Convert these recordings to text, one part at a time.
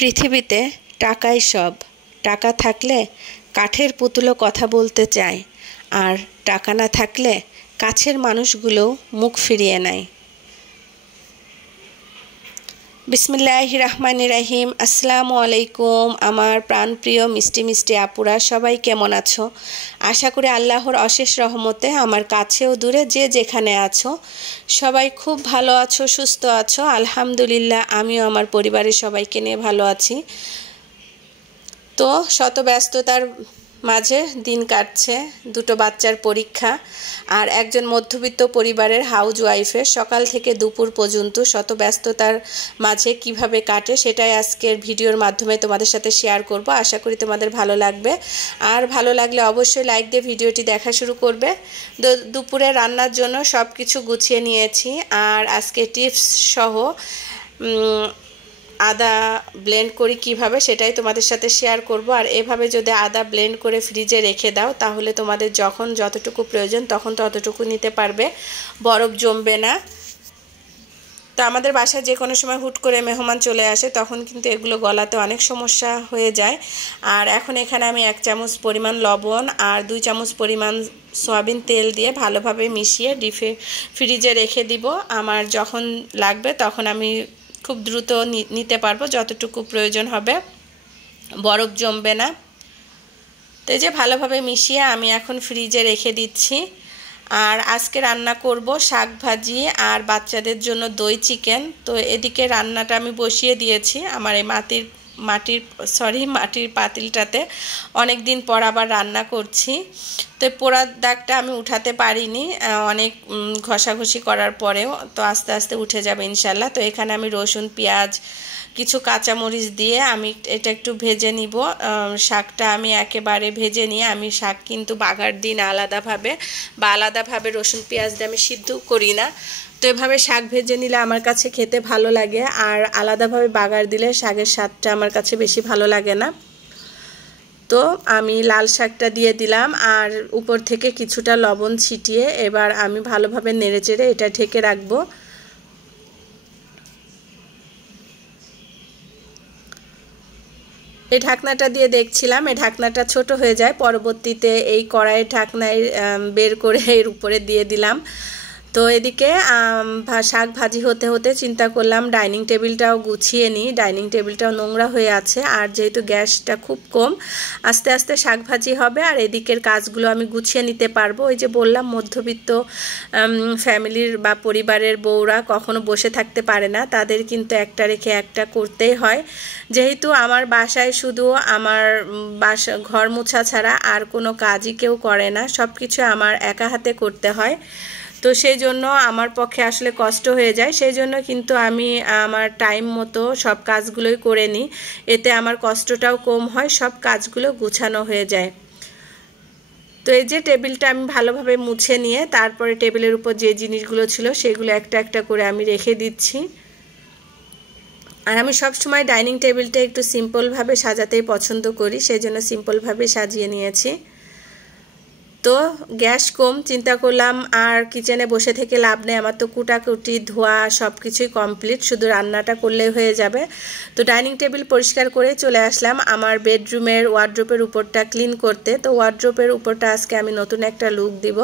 পৃথিবীতে টাকাই সব। টাকা থাকলে কাঠের পুতুলও কথা বলতে চায়, আর টাকা না থাকলে কাছের মানুষগুলোও মুখ ফিরিয়ে নেয়। বিসমিল্লাহির রহমানির রহিম। আসসালামু আলাইকুম আমার প্রাণপ্রিয় মিষ্টি মিষ্টি আপুরা, সবাই কেমন আছো? আশা করি আল্লাহর অশেষ রহমতে আমার কাছে ও দূরে যে যেখানে আছো সবাই খুব ভালো আছো, সুস্থ আছো। আলহামদুলিল্লাহ, আমিও আমার পরিবারের সবাইকে নিয়ে ভালো আছি। তো শত ব্যস্ততার মাঝে দিন কাটছে, দুটো বাচ্চার পরীক্ষা, আর একজন মধ্যবিত্ত পরিবারের হাউস ওয়াইফের সকাল থেকে দুপুর পর্যন্ত শত ব্যস্ততার মাঝে কিভাবে কাটে সেটাই আজকের ভিডিওর মাধ্যমে তোমাদের সাথে শেয়ার করব। আশা করি তোমাদের ভালো লাগবে, আর ভালো লাগলে অবশ্যই লাইক দিয়ে ভিডিওটি দেখা শুরু করবে। দুপুরে রান্নার জন্য সব কিছু গুছিয়ে নিয়েছি, আর আজকে টিপস সহ আদা ব্লেন্ড করি কিভাবে সেটাই তোমাদের সাথে শেয়ার করব। আর এভাবে যদি আদা ব্লেন্ড করে ফ্রিজে রেখে দাও তাহলে তোমাদের যখন যতটুকু প্রয়োজন তখন ততটুকু নিতে পারবে, বরফ জমবে না। তো আমাদের বাসায় যে কোনো সময় হুট করে মেহমান চলে আসে তখন কিন্তু এগুলো গলাতে অনেক সমস্যা হয়ে যায়। আর এখন এখানে আমি 1 চামচ পরিমাণ লবণ আর 2 চামচ পরিমাণ সয়াবিন তেল দিয়ে ভালোভাবে মিশিয়ে ফ্রিজে রেখে দিব। আমার যখন লাগবে তখন আমি খুব দ্রুত নিতে পারবো, যতটুকু প্রয়োজন হবে, বরফ জমবে না। তো এই যে ভালোভাবে মিশিয়ে আমি এখন ফ্রিজে রেখে দিচ্ছি। আর আজকে রান্না করব শাক ভাজি আর বাচ্চাদের জন্য দই চিকেন। তো এদিকে রান্নাটা আমি বসিয়ে দিয়েছি আমার এই মাটির পাতিলটাতে। অনেক দিন পর আবার রান্না করছি। তো পোড়ার দাগটা আমি উঠাতে পারিনি অনেক ঘষাঘষি করার পরেও, তো আস্তে আস্তে উঠে যাবে ইনশাল্লাহ। তো এখানে আমি রসুন, পেঁয়াজ, কিছু কাঁচামরিচ দিয়ে আমি এটা একটু ভেজে নিব। শাকটা আমি একেবারে ভেজে নিয়ে আমি শাক কিন্তু বাগার দিই না আলাদাভাবে রসুন পেঁয়াজ দিয়ে আমি সিদ্ধ করি না। তো এভাবে শাক ভেজে নিলে আমার কাছে খেতে ভালো লাগে, আর আলাদাভাবে বাগার দিলে শাকের স্বাদটা আমার কাছে বেশি ভালো লাগে না। তো আমি লাল শাকটা দিয়ে দিলাম আর উপর থেকে কিছুটা লবণ ছিটিয়ে এবার আমি ভালোভাবে নেড়েচেড়ে এটা ঢেকে রাখবো। এই ঢাকনাটা দিয়ে দেখছিলাম এই ঢাকনাটা ছোট হয়ে যায়, পরবর্তীতে এই কড়াইয়ের ঢাকনায় বের করে এর উপরে দিয়ে দিলাম। তো এদিকে শাক ভাজি হতে হতে চিন্তা করলাম ডাইনিং টেবিলটাও গুছিয়ে নিই, ডাইনিং টেবিলটাও নোংরা হয়ে আছে। আর যেহেতু গ্যাসটা খুব কম, আস্তে আস্তে শাক ভাজি হবে আর এদিকের কাজগুলো আমি গুছিয়ে নিতে পারবো। ওই যে বললাম মধ্যবিত্ত ফ্যামিলির বা পরিবারের বউরা কখনো বসে থাকতে পারে না, তাদের কিন্তু একটা রেখে একটা করতেই হয়। যেহেতু আমার বাসায় শুধু আমার ঘর মোছা ছাড়া আর কোনো কাজই কেউ করে না, সব কিছু আমার একা হাতে করতে হয়। তো সেই জন্য আমার পক্ষে আসলে কষ্ট হয়ে যায়, সেই জন্য কিন্তু আমি আমার টাইম মতো সব কাজগুলোই করে নিই, এতে আমার কষ্টটাও কম হয়, সব কাজগুলো গুছানো হয়ে যায়। তো এই যে টেবিলটা আমি ভালোভাবে মুছে নিয়ে তারপরে টেবিলের উপর যে জিনিসগুলো ছিল সেগুলো একটা একটা করে আমি রেখে দিচ্ছি। আর আমি সব সময় ডাইনিং টেবিলটা একটু সিম্পলভাবে সাজাতেই পছন্দ করি, সেই জন্য সিম্পলভাবে সাজিয়ে নিয়েছি। তো গ্যাস কম, চিন্তা করলাম আর কিচেনে বসে থেকে লাভ নেই, আমার তো কুটাকুটি ধোয়া সব কিছুই কমপ্লিট, শুধু রান্নাটা করলেই হয়ে যাবে। তো ডাইনিং টেবিল পরিষ্কার করে চলে আসলাম আমার বেডরুমের ওয়ার্ড্রোপের উপরটা ক্লিন করতে। তো ওয়ার্ড্রোপের উপরটা আজকে আমি নতুন একটা লুক দিব,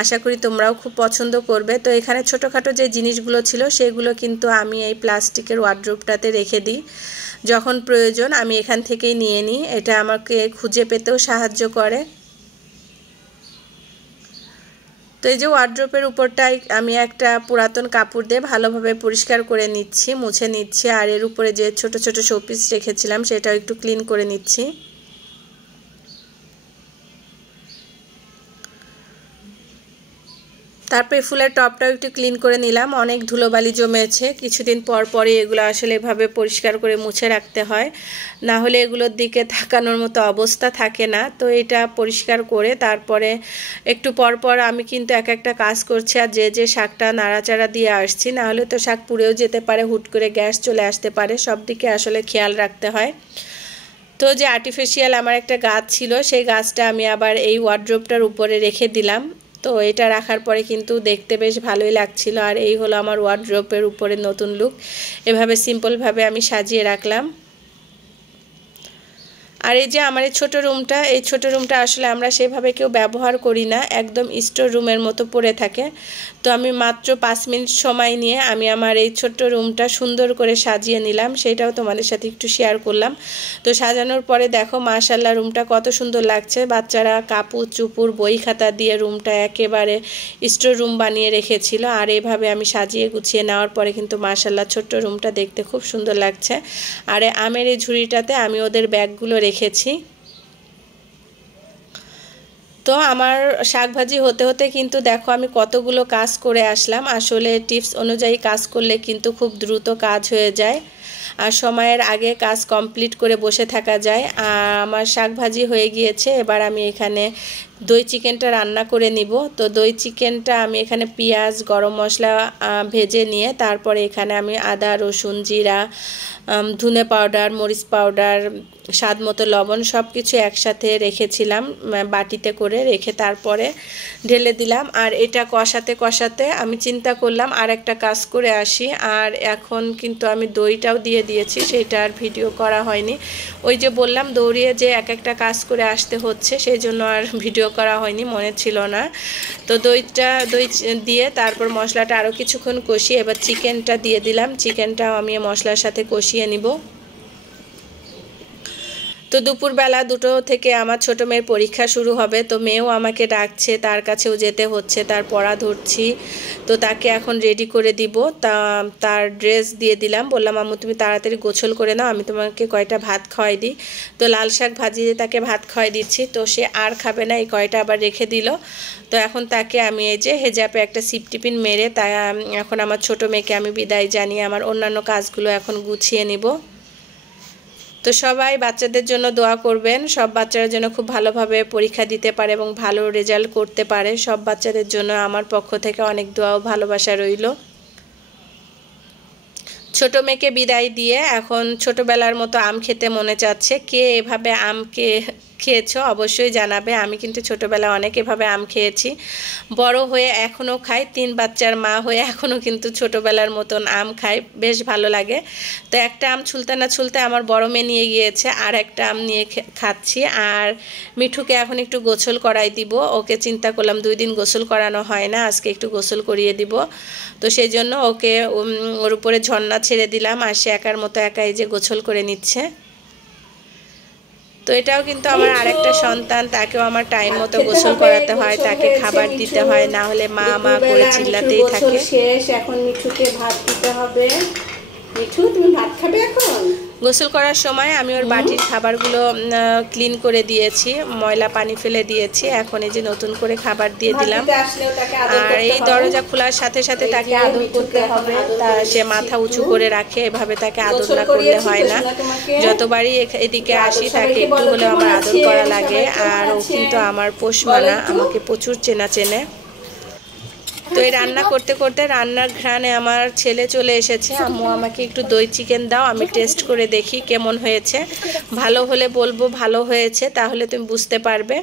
আশা করি তোমরাও খুব পছন্দ করবে। তো এখানে ছোটোখাটো যে জিনিসগুলো ছিল সেগুলো কিন্তু আমি এই প্লাস্টিকের ওয়ার্ড্রোপটাতে রেখে দিই, যখন প্রয়োজন আমি এখান থেকেই নিয়ে নিই, এটা আমাকে খুঁজে পেতেও সাহায্য করে। তো এই যে ওয়ার্ড্রোপের উপরটাই আমি একটা পুরাতন কাপড় দিয়ে ভালোভাবে পরিষ্কার করে নিচ্ছি, মুছে নিচ্ছি। আর এর উপরে যে ছোট ছোট শোপিস রেখেছিলাম সেটাও একটু ক্লিন করে নিচ্ছি। তারপরে ফুলের টপটাও একটু ক্লিন করে নিলাম, অনেক ধুলোবালি জমেছে, কিছুদিন পর পরই এগুলো আসলে এভাবে পরিষ্কার করে মুছে রাখতে হয়, না হলে এগুলোর দিকে তাকানোর মতো অবস্থা থাকে না। তো এটা পরিষ্কার করে তারপরে একটু পর পর আমি কিন্তু এক একটা কাজ করছি, আর যে শাকটা নাড়াচাড়া দিয়ে আসছি, না হলে তো শাক পুড়েও যেতে পারে, হুট করে গ্যাস চলে আসতে পারে, সব দিকে আসলে খেয়াল রাখতে হয়। তো যে আর্টিফিশিয়াল আমার একটা গাছ ছিল সেই গাছটা আমি আবার এই ওয়ার্ড্রোপটার উপরে রেখে দিলাম। তো এটা রাখার পরে কিন্তু দেখতে বেশ ভালোই লাগছিল। আর এই হলো আমার ওয়ার্ড্রোপের উপরে নতুন লুক, এভাবে সিম্পলভাবে আমি সাজিয়ে রাখলাম। আর এই যে আমার এই ছোট রুমটা আসলে আমরা সেভাবে কেউ ব্যবহার করি না, একদম স্টোর রুমের মতো পড়ে থাকে। তো আমি মাত্র 5 মিনিট সময় নিয়ে আমি আমার এই ছোট্ট রুমটা সুন্দর করে সাজিয়ে নিলাম, সেটাও তোমাদের সাথে একটু শেয়ার করলাম। তো সাজানোর পরে দেখো মাশাআল্লাহ রুমটা কত সুন্দর লাগছে। বাচ্চারা কাপড় চুপুর বই খাতা দিয়ে রুমটা একেবারে স্টোর রুম বানিয়ে রেখেছিল। আর এইভাবে আমি সাজিয়ে গুছিয়ে নেওয়ার পরে কিন্তু মাশাআল্লাহ ছোট্ট রুমটা দেখতে খুব সুন্দর লাগছে। আর আমের এই ঝুড়িটাতে আমি ওদের ব্যাগগুলো রেখেছি। তো আমার শাক ভাজি হতে হতে কিন্তু দেখো আমি কতগুলো কাজ করে আসলাম। আসলে টিপস অনুযায়ী কাজ করলে কিন্তু খুব দ্রুত কাজ হয়ে যায় আর সময়ের আগে কাজ কমপ্লিট করে বসে থাকা যায়। আর আমার শাক ভাজি হয়ে গিয়েছে। এবার আমি এখানে দই চিকেনটা রান্না করে নিব। তো দই চিকেনটা আমি এখানে পেঁয়াজ গরম মশলা ভেজে নিয়ে তারপরে এখানে আমি আদা রসুন জিরা ধনে পাউডার মরিচ পাউডার স্বাদ মতো লবণ সব কিছু একসাথে রেখেছিলাম বাটিতে করে রেখে তারপরে ঢেলে দিলাম। আর এটা কষাতে কষাতে আমি চিন্তা করলাম আর একটা কাজ করে আসি। আর এখন কিন্তু আমি দইটাও দিয়ে দিয়েছি, সেটা আর ভিডিও করা হয়নি। ওই যে বললাম দৌড়িয়ে যে এক একটা কাজ করে আসতে হচ্ছে, সেই জন্য আর ভিডিও করা হয়নি, মনে ছিল না। তো দই দিয়ে তারপর মশলাটা আরও কিছুক্ষণ কষিয়ে এবার চিকেনটা দিয়ে দিলাম। চিকেনটাও আমি মশলার সাথে কষিয়ে নিব। তো দুপুরবেলা 2টো থেকে আমার ছোটো মেয়ের পরীক্ষা শুরু হবে। তো মেয়েও আমাকে ডাকছে, তার কাছেও যেতে হচ্ছে, তার পড়া ধরছি। তো তাকে এখন রেডি করে দিব। তার ড্রেস দিয়ে দিলাম, বললাম আম্মু তুমি তাড়াতাড়ি গোসল করে নাও, আমি তোমাকে কয়টা ভাত খাওয়াই দিই। তো লাল শাক ভাজিয়ে তাকে ভাত খাওয়াই দিচ্ছি। তো সে আর খাবে না, এই কয়টা আবার রেখে দিল। তো এখন তাকে আমি এই যে হেজাবে একটা সিপ টিফিন মেরে তাই এখন আমার ছোটো মেয়েকে আমি বিদায় জানিয়ে আমার অন্যান্য কাজগুলো এখন গুছিয়ে নিব। তো সবাই বাচ্চাদের জন্য দোয়া করবেন, সব বাচ্চারা যেন খুব ভালোভাবে পরীক্ষা দিতে পারে এবং ভালো রেজাল্ট করতে পারে। সব বাচ্চাদের জন্য আমার পক্ষ থেকে অনেক দোয়া ও ভালোবাসা রইল। ছোট মেয়েকে বিদায় দিয়ে এখন ছোটবেলার মতো আম খেতে মনে চাচ্ছে। কে এভাবে আম খেয়েছো অবশ্যই জানাবে। আমি কিন্তু ছোটবেলায় অনেক এভাবে আম খেয়েছি, বড় হয়ে এখনও খাই। 3 বাচ্চার মা হয়ে এখনও কিন্তু ছোটবেলার মতন আম খাই, বেশ ভালো লাগে। তো একটা আম ছুলতে না ছুলতে আমার বড় মেয়ে নিয়ে গিয়েছে, আর একটা আম নিয়ে খাচ্ছি। আর মিঠুকে এখন একটু গোসল করাই দিব। ওকে চিন্তা করলাম 2 দিন গোসল করানো হয় না, আজকে একটু গোসল করিয়ে দিব। তো সেই জন্য ওকে ওর উপরে ঝর্ণা ছেড়ে দিলাম, আর সে একার মতো একাই যে গোসল করে নিচ্ছে। তো এটাও কিন্তু আমার আরেকটা সন্তান, তাকেও আমার টাইম মতো গোসল করাতে হয়, তাকে খাবার দিতে হয়, না হলে মা মা করে চিল্লাতেই থাকে। শেষ, এখন মিঠুকে ভাত দিতে হবে। মিঠু তুমি ভাত খাবে এখন? গোসল করার সময় আমি ওর বাটির খাবারগুলো ক্লিন করে দিয়েছি, ময়লা পানি ফেলে দিয়েছি। এখন এই যে নতুন করে খাবার দিয়ে দিলাম। আর এই দরজা খোলার সাথে সাথে তাকে আদর করতে হবে। তা সে মাথা উঁচু করে রাখে, এভাবে তাকে আদর না করলে হয় না। যতবারই এদিকে আসি তাকে একটু হলেও আমার আদর করা লাগে। আর ও কিন্তু আমার পোষ মানা, আমাকে প্রচুর চেনে। তো এই রান্না করতে করতে রান্নার ঘ্রাণে আমার ছেলে চলে এসেছে। আম্মু আমাকে একটু দই চিকেন দাও, আমি টেস্ট করে দেখি কেমন হয়েছে। ভালো হলে বলবো ভালো হয়েছে, তাহলে তুমি বুঝতে পারবে।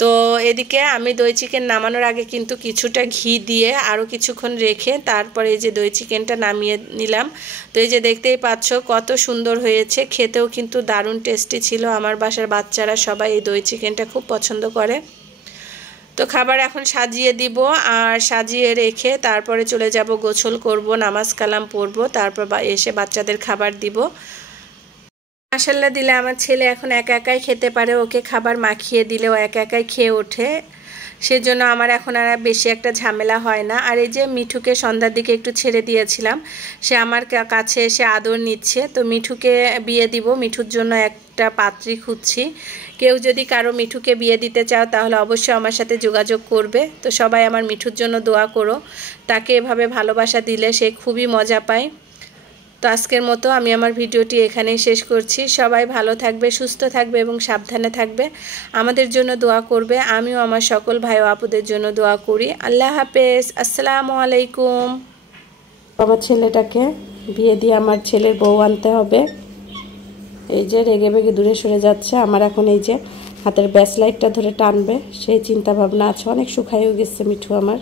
তো এদিকে আমি দই চিকেন নামানোর আগে কিন্তু কিছুটা ঘি দিয়ে আরও কিছুক্ষণ রেখে তারপরে এই যে দই চিকেনটা নামিয়ে নিলাম। তো এই যে দেখতেই পাচ্ছ কত সুন্দর হয়েছে, খেতেও কিন্তু দারুণ টেস্টি ছিল। আমার বাসার বাচ্চারা সবাই এই দই চিকেনটা খুব পছন্দ করে। তো খাবার এখন সাজিয়ে দিব, আর সাজিয়ে রেখে তারপরে চলে যাব, গোসল করব, নামাজ কালাম পড়ব, তারপর এসে বাচ্চাদের খাবার দিব। মাশাআল্লাহ দিলে আমার ছেলে এখন একা একাই খেতে পারে, ওকে খাবার মাখিয়ে দিলেও একা একাই খেয়ে ওঠে। সেজন্য আমার এখন আর বেশি একটা ঝামেলা হয় না। আর এই যে মিঠুকে সন্ধ্যার দিকে একটু ছেড়ে দিয়েছিলাম, সে আমার কাছে এসে আদর নিচ্ছে। তো মিঠুকে বিয়ে দিব, মিঠুর জন্য একটা পাত্রী খুঁজছি। কেউ যদি কারো মিঠুকে বিয়ে দিতে চাও তাহলে অবশ্যই আমার সাথে যোগাযোগ করবে। তো সবাই আমার মিঠুর জন্য দোয়া করো, তাকে এভাবে ভালোবাসা দিলে সে খুবই মজা পায়। তো আজকের মতো আমি আমার ভিডিওটি এখানেই শেষ করছি। সবাই ভালো থাকবে, সুস্থ থাকবে এবং সাবধানে থাকবে, আমাদের জন্য দোয়া করবে। আমিও আমার সকল ভাই ও আপুদের জন্য দোয়া করি। আল্লাহ হাফেজ, আসসালামু আলাইকুম। আমার ছেলেটাকে বিয়ে দিয়ে আমার ছেলের বউ আনতে হবে। এই যে রেগে বেগে দূরে সরে যাচ্ছে। আমার এখন এই যে হাতের ব্যাস লাইটটা ধরে টানবে সেই চিন্তা ভাবনা আছে। অনেক শুকায়ও গেছে মিঠু আমার।